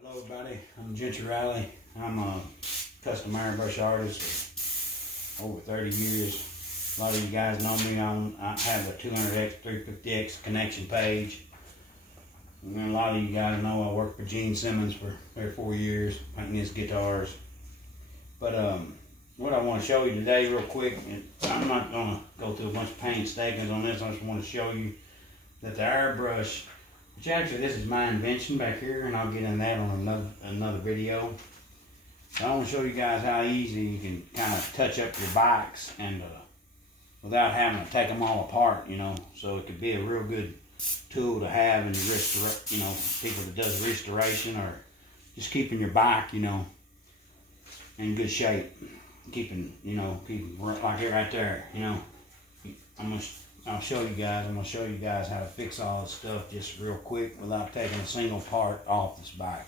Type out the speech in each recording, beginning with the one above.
Hello everybody, I'm Gentry. I'm a custom airbrush artist for over 30 years. A lot of you guys know me. I have a 200X, 350X connection page. And a lot of you guys know I worked for Gene Simmons for 3 or 4 years painting his guitars. But what I want to show you today real quick, and I'm not going to go through a bunch of painstakings on this. I just want to show you that the airbrush, which actually this is my invention back here, and I'll get in that on another video. But I want to show you guys how easy you can kind of touch up your bikes and without having to take them all apart, you know. So it could be a real good tool to have in your people that does restoration or just keeping your bike, you know, in good shape. Keeping like it right there, you know. I'll show you guys. I'm gonna show you guys how to fix all this stuff just real quick without taking a single part off this bike.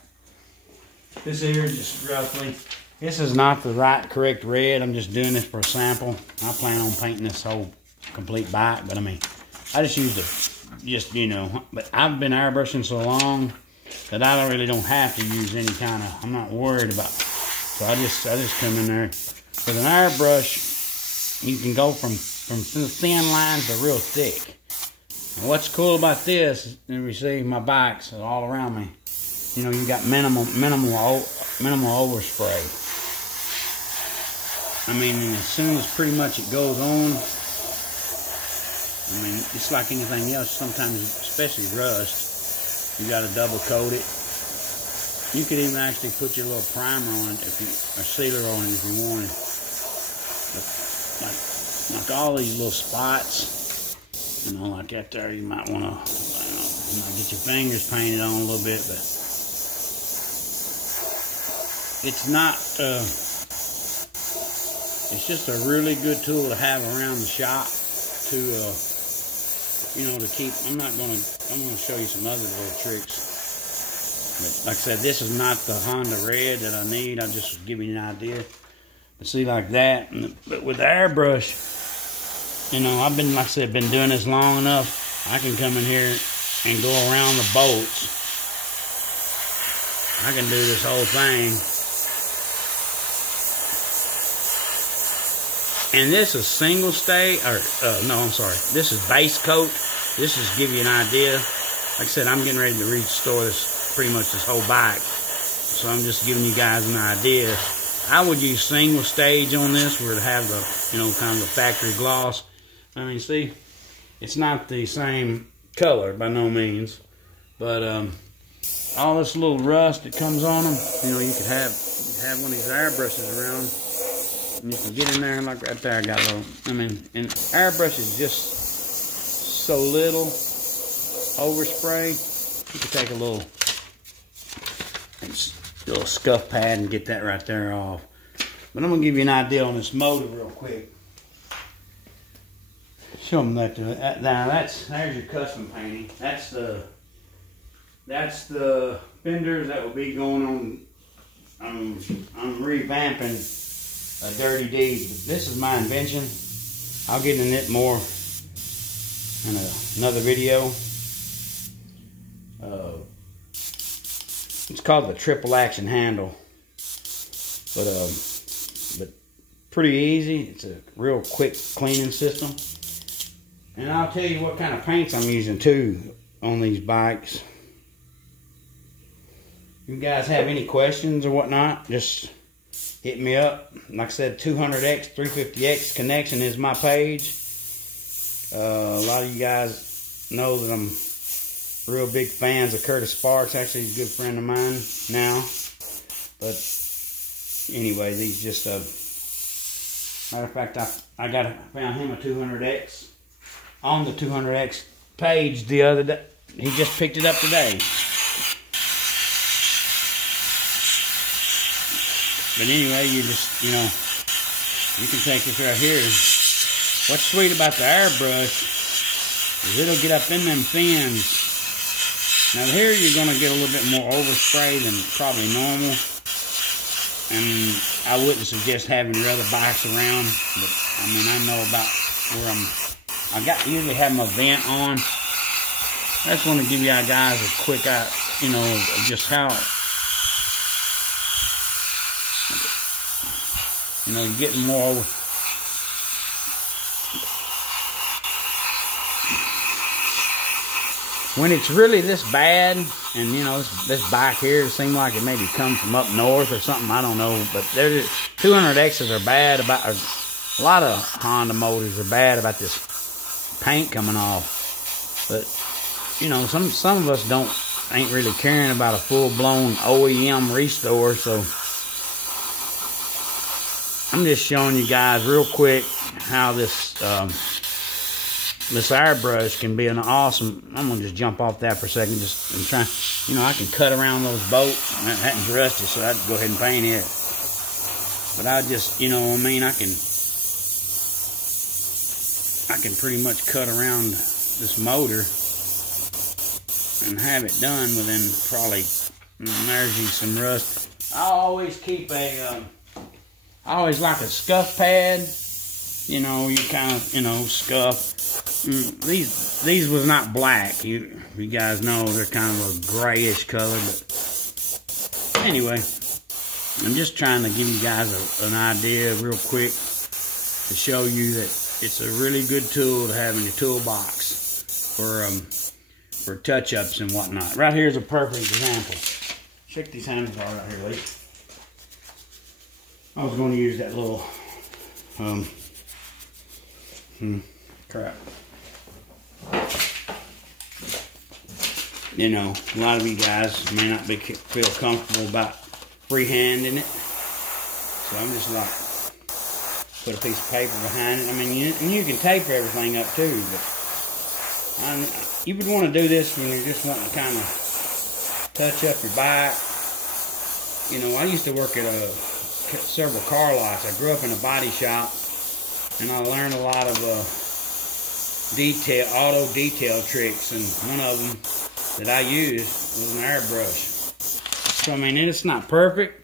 This here is just roughly. This is not the correct red. I'm just doing this for a sample. I plan on painting this whole complete bike, but I mean, I just used But I've been airbrushing so long that I really don't have to use any kind of. I'm not worried about. So I just come in there with an airbrush. You can go from thin lines to real thick. And what's cool about this is you see my bikes all around me. You know, you got minimal overspray. I mean, as soon as pretty much it goes on, I mean, it's like anything else. Sometimes, especially rust, you got to double coat it. You could even actually put your little primer on it, or sealer on it if you wanted. But like all these little spots, you know, like that there, you might want to, you might get your fingers painted on a little bit, but it's not, it's just a really good tool to have around the shop to, you know, to keep. I'm going to show you some other little tricks. But like I said, this is not the Honda red that I need. I'm just giving you an idea. But see, like that. But with the airbrush, you know, I've been, like I said, been doing this long enough. I can come in here and go around the bolts. I can do this whole thing. And this is single stage, no, I'm sorry. This is base coat. This is give you an idea. Like I said, I'm getting ready to restore this, pretty much this whole bike. So I'm just giving you guys an idea. I would use single stage on this where it have the, you know, kind of the factory gloss. I mean, see, it's not the same color by no means, but all this little rust that comes on them, you know, you could have one of these airbrushes around, and you can get in there like right there. I got a little. I mean, and airbrush is just so little overspray. You could take a little scuff pad and get that right there off. But I'm gonna give you an idea on this motor real quick. Show them that. Now there's your custom painting. That's the fenders that will be going on. I'm revamping a Dirty Deed. But this is my invention. I'll get into it more in another video. It's called the triple action handle, but pretty easy. It's a real quick cleaning system. And I'll tell you what kind of paints I'm using too on these bikes. If you guys have any questions or whatnot, just hit me up. Like I said, 200X, 350X connection is my page. A lot of you guys know that I'm real big fans of Curtis Sparks. Actually, he's a good friend of mine now. But anyway, these just matter of fact, I found him a 200X on the 200X page the other day. He just picked it up today. But anyway, you just, you know, you can take this right here. What's sweet about the airbrush is it'll get up in them fins. Now here you're going to get a little bit more overspray than probably normal. And I wouldn't suggest having your other bikes around. But I mean, I know about where I usually have my vent on. I just want to give you guys a quick, you know, just how You know, you're getting more. When it's really this bad, and you know, this bike here seems like it maybe comes from up north or something, I don't know, but 200Xs are bad about, a lot of Honda motors are bad about this paint coming off. But, you know, some of us ain't really caring about a full-blown OEM restore, so I'm just showing you guys real quick how this airbrush can be an awesome. I'm gonna just jump off that for a second. I'm trying, you know, I can cut around those bolts. That one's rusty, so I'd go ahead and paint it. But I just, you know what I mean, I can pretty much cut around this motor and have it done within probably, there's you some rust. I always keep I always like a scuff pad. You know, you kind of, you know, scuff. These was not black. You guys know they're kind of a grayish color, but anyway, I'm just trying to give you guys an idea real quick to show you that it's a really good tool to have in your toolbox for touch-ups and whatnot. Right here's a perfect example. Check these handlebars out here, Lee. I was going to use that little crap. You know, a lot of you guys may not feel comfortable about freehanding it, so I'm just like, put a piece of paper behind it. I mean, you can tape everything up too, but you would want to do this when you're just wanting to kind of touch up your bike. You know, I used to work at several car lots. I grew up in a body shop, and I learned a lot of auto detail tricks, and one of them that I used was an airbrush. So I mean, it's not perfect,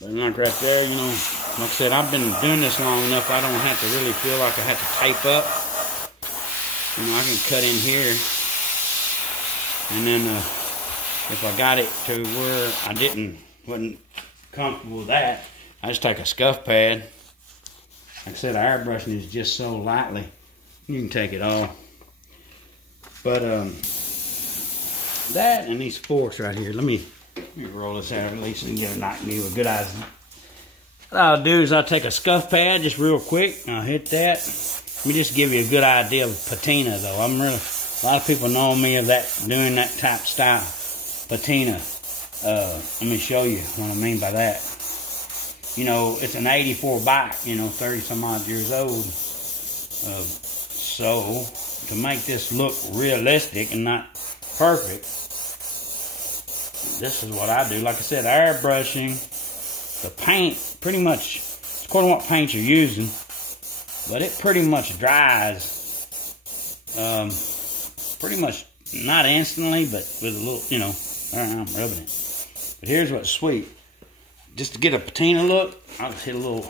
but like right there, you know, like I said, I've been doing this long enough, I don't have to really feel like I have to tape up. You know, I can cut in here, and then if I got it to where I wasn't comfortable with that, I just take a scuff pad. Like I said, airbrushing is just so lightly. You can take it off. But that and these forks right here. Let me roll this out at least and give a good idea. What I'll do is I'll take a scuff pad just real quick. I'll hit that. Let me just give you a good idea of patina though. A lot of people know me of doing that type style patina. Let me show you what I mean by that. You know, it's an 84 bike, you know, 30 some odd years old. So, to make this look realistic and not perfect, this is what I do. Like I said, airbrushing, the paint, pretty much, it's according to what paint you're using, but it pretty much dries, pretty much, not instantly, but with a little, you know, I'm rubbing it. But here's what's sweet. Just to get a patina look, I'll just hit a little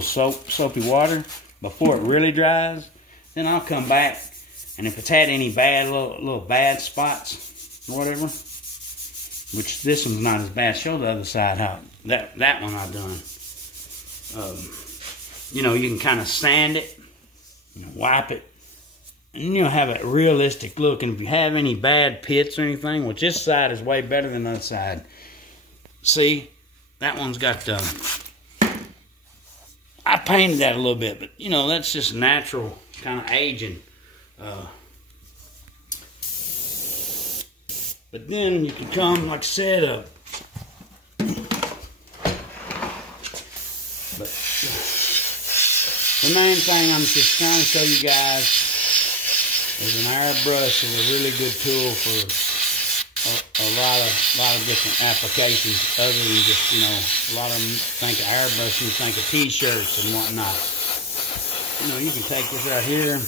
soapy water before it really dries. Then I'll come back, and if it's had any bad little bad spots or whatever, which this one's not as bad. Show the other side how that one I've done. You know, you can kind of sand it, you know, wipe it, and you'll have a realistic look. And if you have any bad pits or anything, which this side is way better than the other side. See, that one's got I painted that a little bit, but you know, that's just natural kind of aging. But then you can come, like I said, but the main thing I'm just trying to show you guys is an airbrush is a really good tool for a lot of different applications other than just, you know, a lot of them think of airbrush and think of t-shirts and whatnot. You know, you can take this right here.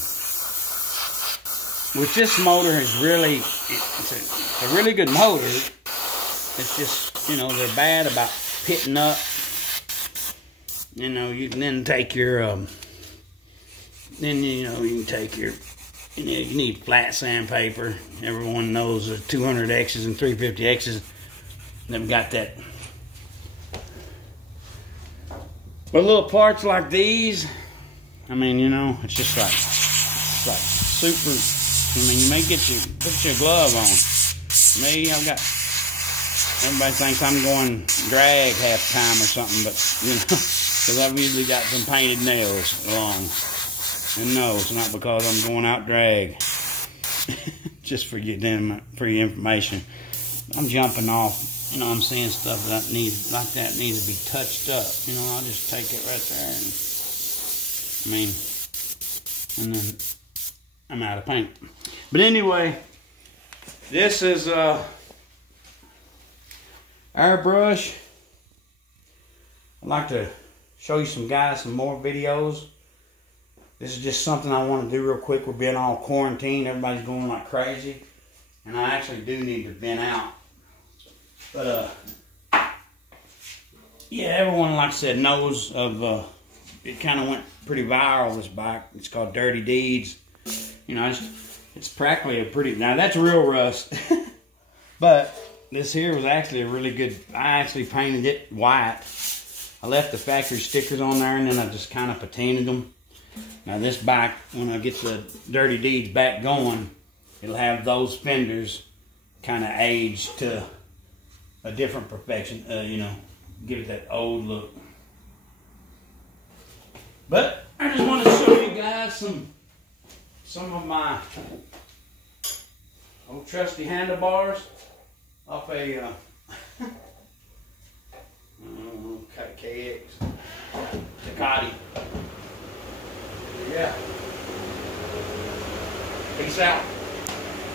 Which this motor is really, it's a really good motor. It's just, you know, they're bad about pitting up. You know, you can then take your, you need flat sandpaper. Everyone knows the 200Xs and 350Xs. They've got that But little parts like these, I mean, you know, it's like super. I mean, you may put your glove on. Me, I've got. Everybody thinks I'm going drag half the time or something, but you know, because I've usually got some painted nails along. And no, it's not because I'm going out drag. Just for your information. I'm jumping off. You know, I'm seeing stuff that needs to be touched up. You know, I'll just take it right there and then I'm out of paint. But anyway, this is Airbrush. I'd like to show you some more videos. This is just something I want to do real quick. We're being all quarantined. Everybody's going like crazy. And I actually do need to vent out. But, yeah, everyone, like I said, knows of, it kind of went pretty viral, this bike. It's called Dirty Deeds. You know, it's practically a pretty, now that's real rust. But this here was actually a really good, I actually painted it white. I left the factory stickers on there and then I just kind of patinaed them. Now this bike, when I get the Dirty Deeds back going, it'll have those fenders kind of aged to a different perfection, you know, give it that old look. But I just want to show you guys some of my old trusty handlebars off a KX Ducati. Yeah. Peace out.